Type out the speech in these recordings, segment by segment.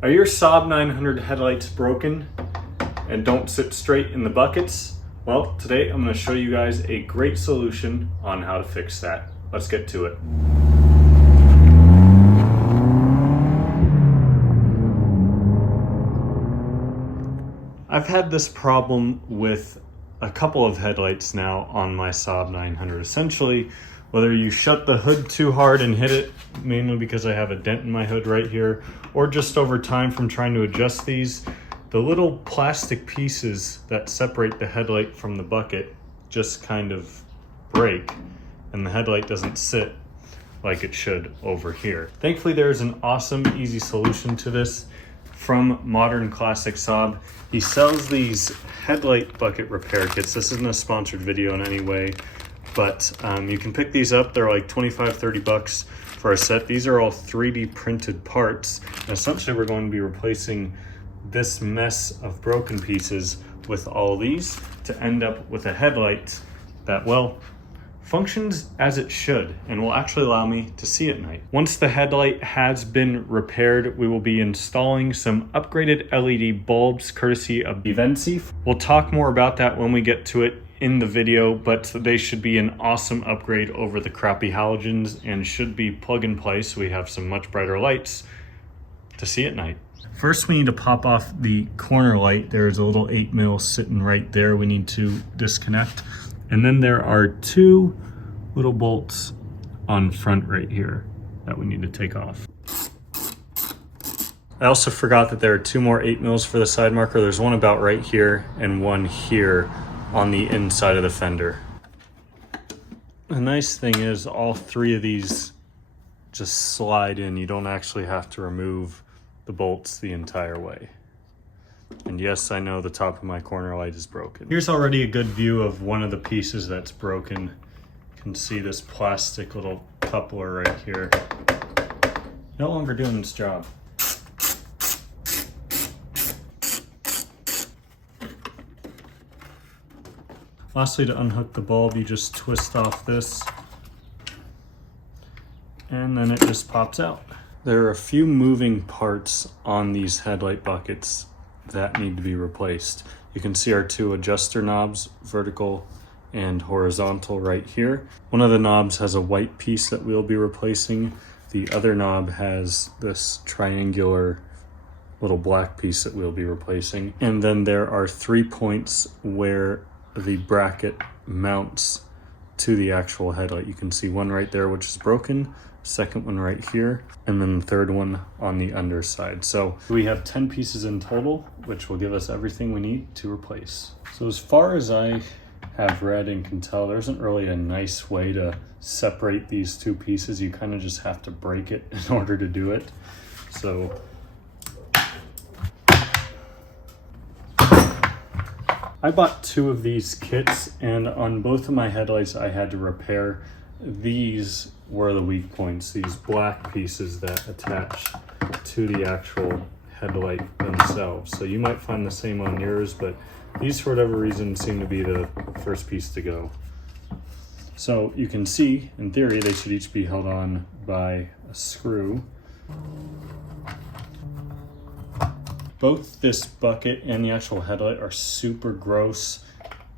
Are your Saab 900 headlights broken and don't sit straight in the buckets? Well, today I'm going to show you guys a great solution on how to fix that. Let's get to it. I've had this problem with a couple of headlights now on my Saab 900. Essentially, whether you shut the hood too hard and hit it, mainly because I have a dent in my hood right here, or just over time from trying to adjust these, the little plastic pieces that separate the headlight from the bucket just kind of break, and the headlight doesn't sit like it should over here. Thankfully, there's an awesome, easy solution to this from Modern Classic Saab. He sells these headlight bucket repair kits. This isn't a sponsored video in any way, but you can pick these up. They're like 25, 30 bucks for a set. These are all 3D printed parts. And essentially, we're going to be replacing this mess of broken pieces with all these to end up with a headlight that, well, functions as it should and will actually allow me to see at night. Once the headlight has been repaired, we will be installing some upgraded LED bulbs courtesy of Vivency. We'll talk more about that when we get to it in the video, but they should be an awesome upgrade over the crappy halogens and should be plug and play, so we have some much brighter lights to see at night. First, we need to pop off the corner light. There's a little 8mm sitting right there we need to disconnect. And then there are two little bolts on front right here that we need to take off. I also forgot that there are two more 8mm for the side marker. There's one about right here and one here on the inside of the fender. The nice thing is all three of these just slide in. You don't actually have to remove the bolts the entire way. And yes, I know the top of my corner light is broken. Here's already a good view of one of the pieces that's broken. You can see this plastic little coupler right here. No longer doing its job. Lastly, to unhook the bulb, you just twist off this and then it just pops out. There are a few moving parts on these headlight buckets that need to be replaced. You can see our two adjuster knobs, vertical and horizontal right here. One of the knobs has a white piece that we'll be replacing. The other knob has this triangular little black piece that we'll be replacing. And then there are 3 points where the bracket mounts to the actual headlight. You can see one right there, which is broken, second one right here, and then the third one on the underside. So we have 10 pieces in total, which will give us everything we need to replace. So as far as I have read and can tell, there isn't really a nice way to separate these two pieces. You kind of just have to break it in order to do it. So I bought two of these kits, and on both of my headlights I had to repair. These were the weak points, these black pieces that attach to the actual headlight themselves. So you might find the same on yours, but these for whatever reason seem to be the first piece to go. So you can see, in theory, they should each be held on by a screw. Both this bucket and the actual headlight are super gross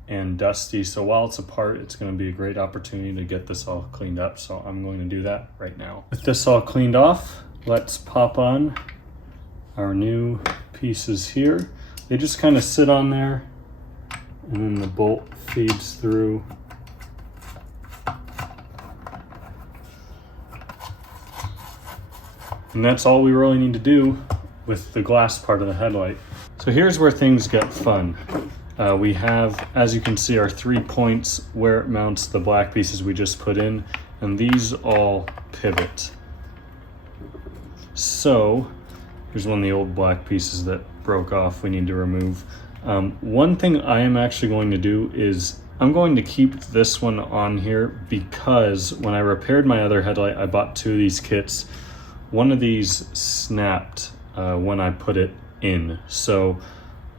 and dusty, so while it's apart, it's going to be a great opportunity to get this all cleaned up, so I'm going to do that right now. With this all cleaned off, let's pop on our new pieces here. They just kind of sit on there, and then the bolt feeds through. And that's all we really need to do with the glass part of the headlight. So here's where things get fun. We have, as you can see, our 3 points where it mounts the black pieces we just put in, and these all pivot. So here's one of the old black pieces that broke off we need to remove. One thing I am actually going to do is I'm going to keep this one on here because when I repaired my other headlight, I bought two of these kits. One of these snapped when I put it in. So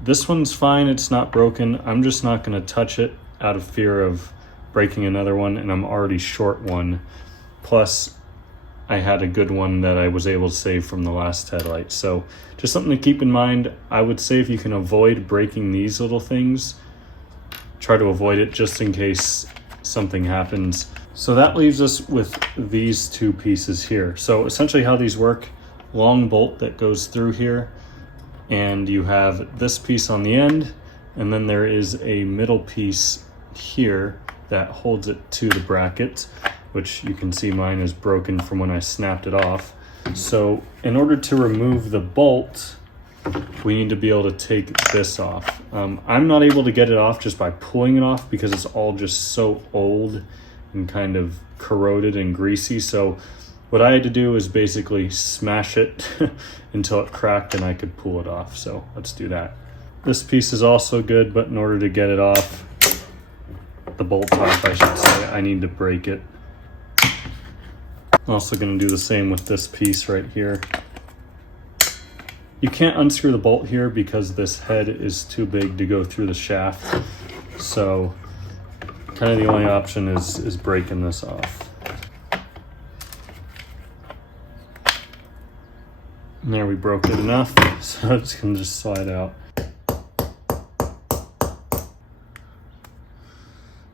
this one's fine, it's not broken. I'm just not gonna touch it out of fear of breaking another one, and I'm already short one. Plus, I had a good one that I was able to save from the last headlight. So just something to keep in mind. I would say if you can avoid breaking these little things, try to avoid it just in case something happens. So that leaves us with these two pieces here. So essentially how these work, long bolt that goes through here, and you have this piece on the end, and then there is a middle piece here that holds it to the bracket, which you can see mine is broken from when I snapped it off. So in order to remove the bolt, we need to be able to take this off. I'm not able to get it off just by pulling it off because it's all just so old and kind of corroded and greasy. So what I had to do is basically smash it until it cracked and I could pull it off. So let's do that. This piece is also good, but in order to get it off, the bolt off I should say, I need to break it. I'm also going to do the same with this piece right here. You can't unscrew the bolt here because this head is too big to go through the shaft. So kind of the only option is breaking this off. And there, we broke it enough, so it's going to just slide out.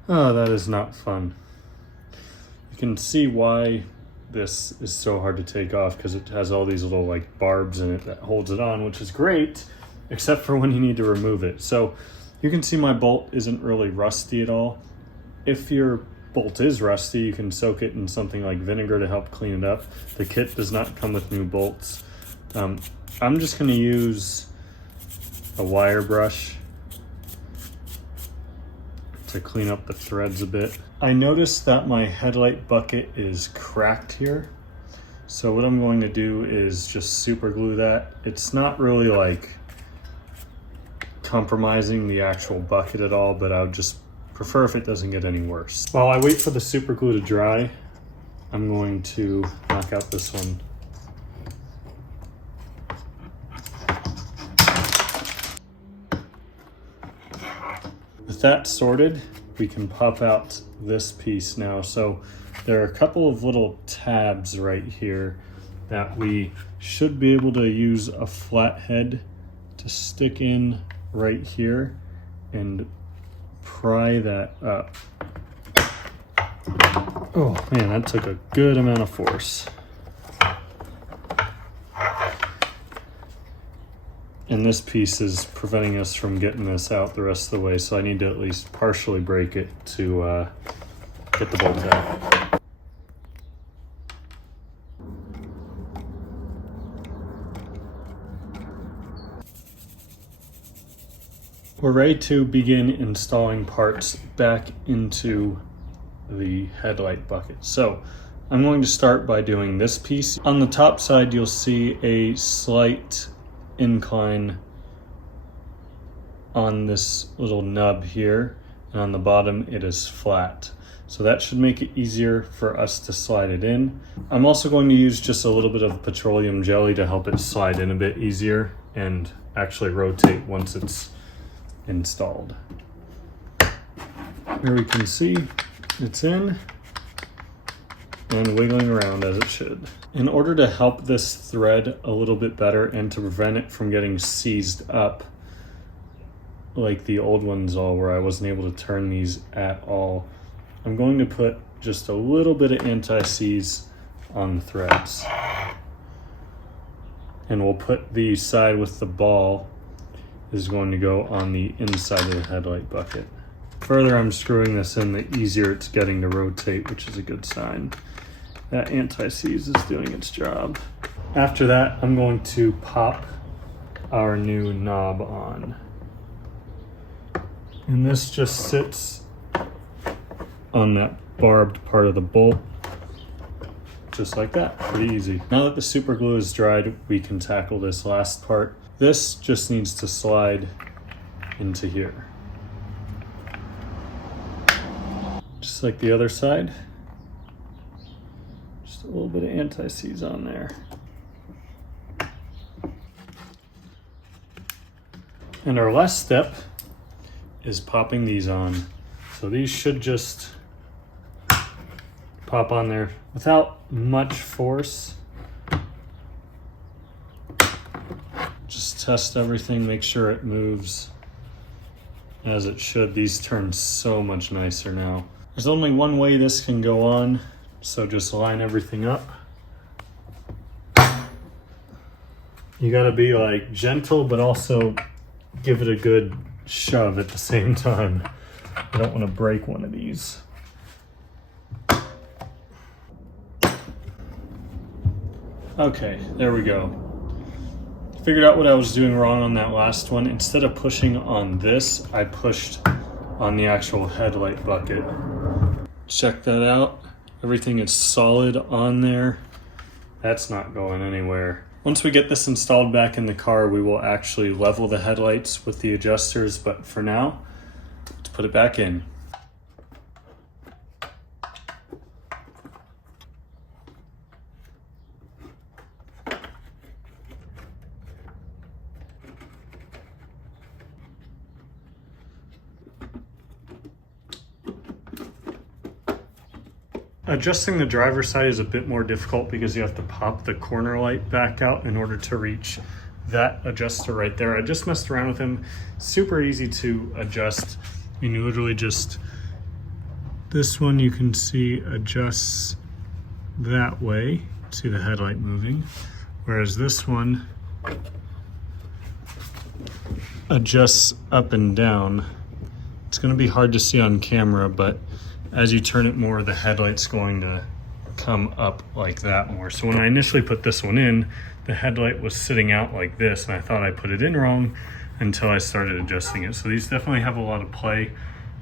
Oh, that is not fun. You can see why this is so hard to take off, because it has all these little like barbs in it that holds it on, which is great, except for when you need to remove it. So you can see my bolt isn't really rusty at all. If your bolt is rusty, you can soak it in something like vinegar to help clean it up. The kit does not come with new bolts. I'm just going to use a wire brush to clean up the threads a bit. I noticed that my headlight bucket is cracked here. So what I'm going to do is just super glue that. It's not really like compromising the actual bucket at all, but I would just prefer if it doesn't get any worse. While I wait for the super glue to dry, I'm going to knock out this one. With that sorted, we can pop out this piece now. So there are a couple of little tabs right here that we should be able to use a flat head to stick in right here and pry that up. Oh man, that took a good amount of force. And this piece is preventing us from getting this out the rest of the way, so I need to at least partially break it to get the bolt out. We're ready to begin installing parts back into the headlight bucket. So I'm going to start by doing this piece. On the top side, you'll see a slight incline on this little nub here, and on the bottom it is flat. So that should make it easier for us to slide it in. I'm also going to use just a little bit of petroleum jelly to help it slide in a bit easier and actually rotate once it's installed. Here we can see it's in and wiggling around as it should. In order to help this thread a little bit better and to prevent it from getting seized up like the old ones all, where I wasn't able to turn these at all, I'm going to put just a little bit of anti-seize on the threads. And we'll put the side with the ball is going to go on the inside of the headlight bucket. Further I'm screwing this in, the easier it's getting to rotate, which is a good sign. That anti-seize is doing its job. After that, I'm going to pop our new knob on. And this just sits on that barbed part of the bolt, just like that, pretty easy. Now that the super glue is dried, we can tackle this last part. This just needs to slide into here. Just like the other side. Just a little bit of anti-seize on there. And our last step is popping these on. So these should just pop on there without much force. Just test everything, make sure it moves as it should. These turn so much nicer now. There's only one way this can go on, so just line everything up. You gotta be like gentle, but also give it a good shove at the same time. I don't want to break one of these. Okay, there we go. Figured out what I was doing wrong on that last one. Instead of pushing on this, I pushed on the actual headlight bucket. Check that out. Everything is solid on there. That's not going anywhere. Once we get this installed back in the car, we will actually level the headlights with the adjusters, but for now, let's put it back in. Adjusting the driver's side is a bit more difficult because you have to pop the corner light back out in order to reach that adjuster right there. I just messed around with him. Super easy to adjust. You literally just, this one you can see adjusts that way. See the headlight moving. Whereas this one adjusts up and down. It's gonna be hard to see on camera, but as you turn it more, the headlight's going to come up like that more. So when I initially put this one in, the headlight was sitting out like this, and I thought I put it in wrong until I started adjusting it. So these definitely have a lot of play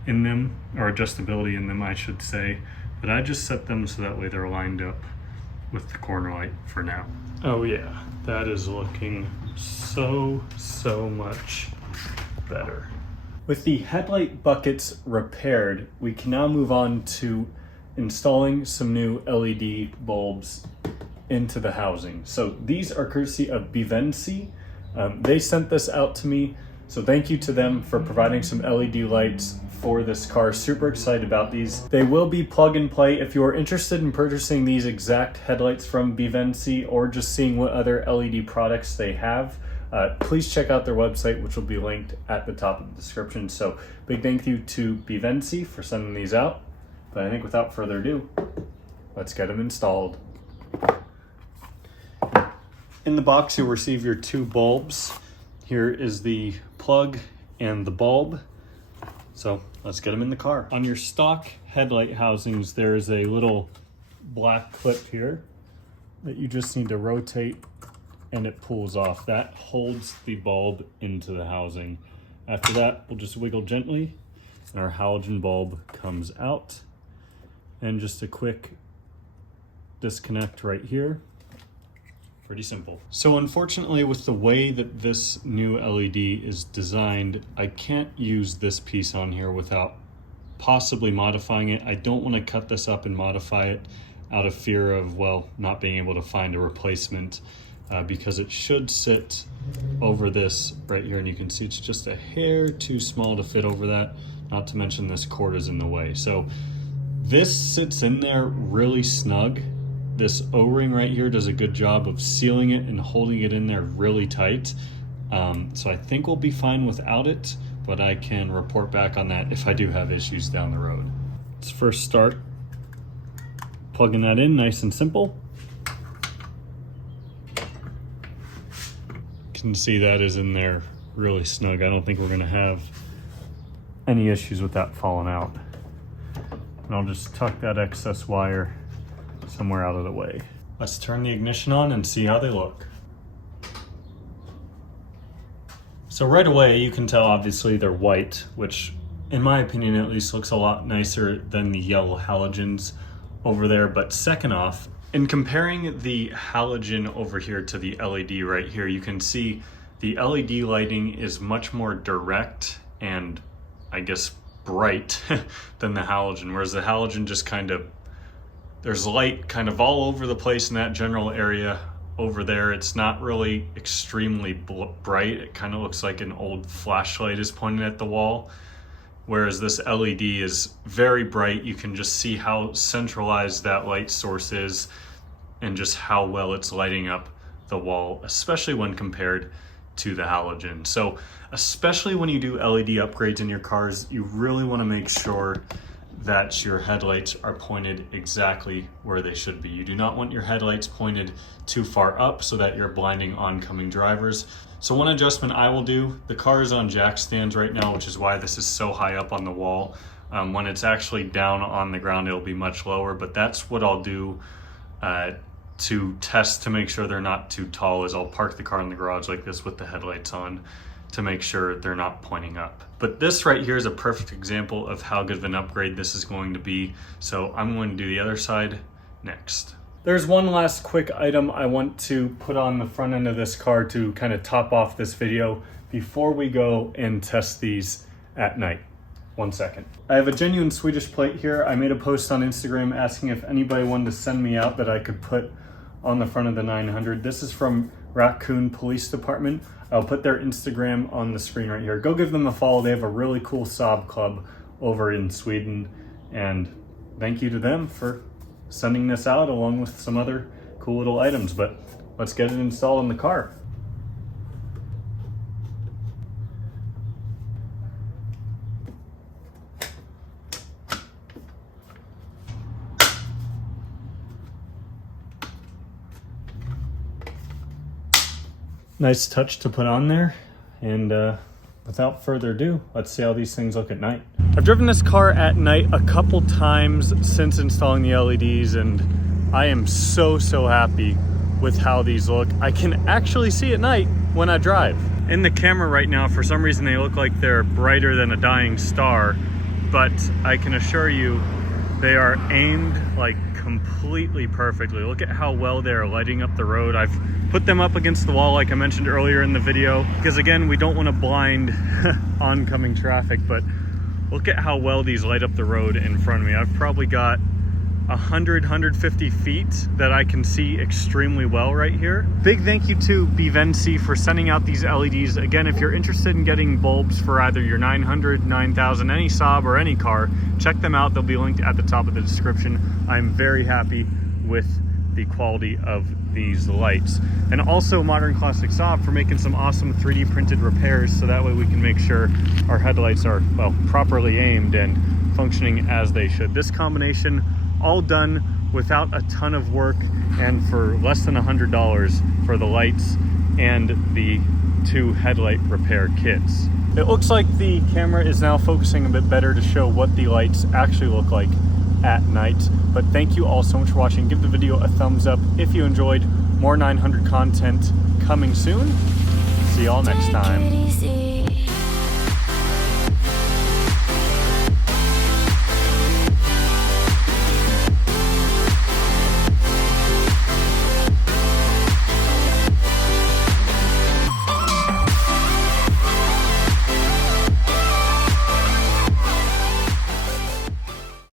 in them, or adjustability in them, I should say. But I just set them so that way they're lined up with the corner light for now. Oh yeah, that is looking so much better. With the headlight buckets repaired, we can now move on to installing some new LED bulbs into the housing. So these are courtesy of Bivenci. They sent this out to me, so thank you to them for providing some LED lights for this car. Super excited about these. They will be plug and play. If you're interested in purchasing these exact headlights from Bivenci or just seeing what other LED products they have, please check out their website, which will be linked at the top of the description. So big thank you to Bivenci for sending these out. But I think without further ado, let's get them installed. In the box, you'll receive your two bulbs. Here is the plug and the bulb. So let's get them in the car. On your stock headlight housings, there is a little black clip here that you just need to rotate and it pulls off. That holds the bulb into the housing. After that, we'll just wiggle gently and our halogen bulb comes out. And just a quick disconnect right here. Pretty simple. So unfortunately, with the way that this new LED is designed, I can't use this piece on here without possibly modifying it. I don't want to cut this up and modify it out of fear of, well, not being able to find a replacement. Because it should sit over this right here, and you can see it's just a hair too small to fit over that, not to mention this cord is in the way. So this sits in there really snug. This O-ring right here does a good job of sealing it and holding it in there really tight. So I think we'll be fine without it, but I can report back on that if I do have issues down the road. Let's first start plugging that in, nice and simple. Can see that is in there really snug. I don't think we're gonna have any issues with that falling out. And I'll just tuck that excess wire somewhere out of the way. Let's turn the ignition on and see how they look. So right away you can tell obviously they're white, which in my opinion at least looks a lot nicer than the yellow halogens over there. But second off, in comparing the halogen over here to the LED right here, you can see the LED lighting is much more direct and I guess bright than the halogen, whereas the halogen just kind of, there's light kind of all over the place in that general area over there. It's not really extremely bright. It kind of looks like an old flashlight is pointing at the wall. whereas this LED is very bright. You can just see how centralized that light source is and just how well it's lighting up the wall, especially when compared to the halogen. So especially when you do LED upgrades in your cars, you really want to make sure that your headlights are pointed exactly where they should be. You do not want your headlights pointed too far up so that you're blinding oncoming drivers. So one adjustment I will do, the car is on jack stands right now, which is why this is so high up on the wall. When it's actually down on the ground, it'll be much lower, but that's what I'll do to test to make sure they're not too tall, is I'll park the car in the garage like this with the headlights on to make sure they're not pointing up. But this right here is a perfect example of how good of an upgrade this is going to be. So I'm going to do the other side next. There's one last quick item I want to put on the front end of this car to kind of top off this video before we go and test these at night. 1 second. I have a genuine Swedish plate here. I made a post on Instagram asking if anybody wanted to send me out that I could put on the front of the 900. This is from Raccoon Police Department. I'll put their Instagram on the screen right here. Go give them a follow. They have a really cool Saab club over in Sweden. And thank you to them for sending this out along with some other cool little items. But let's get it installed in the car. Nice touch to put on there, and without further ado, let's see how these things look at night. I've driven this car at night a couple times since installing the LEDs, and I am so happy with how these look. I can actually see at night when I drive. In the camera right now, for some reason they look like they're brighter than a dying star, but I can assure you they are aimed like completely perfectly. Look at how well they are lighting up the road. I've put them up against the wall like I mentioned earlier in the video, because again, we don't want to blind oncoming traffic, but look at how well these light up the road in front of me. I've probably got 150 feet that I can see extremely well right here. Big thank you to Bivenci for sending out these LEDs. Again, if you're interested in getting bulbs for either your 900, 9000, any Saab or any car, check them out. They'll be linked at the top of the description. I'm very happy with the quality of these lights. And also Modern Classic Saab for making some awesome 3D printed repairs, so that way we can make sure our headlights are, well, properly aimed and functioning as they should. This combination all done without a ton of work and for less than $100 for the lights and the 2 headlight repair kits. It looks like the camera is now focusing a bit better to show what the lights actually look like at night. But thank you all so much for watching. Give the video a thumbs up if you enjoyed. More 900 content coming soon. See y'all next time.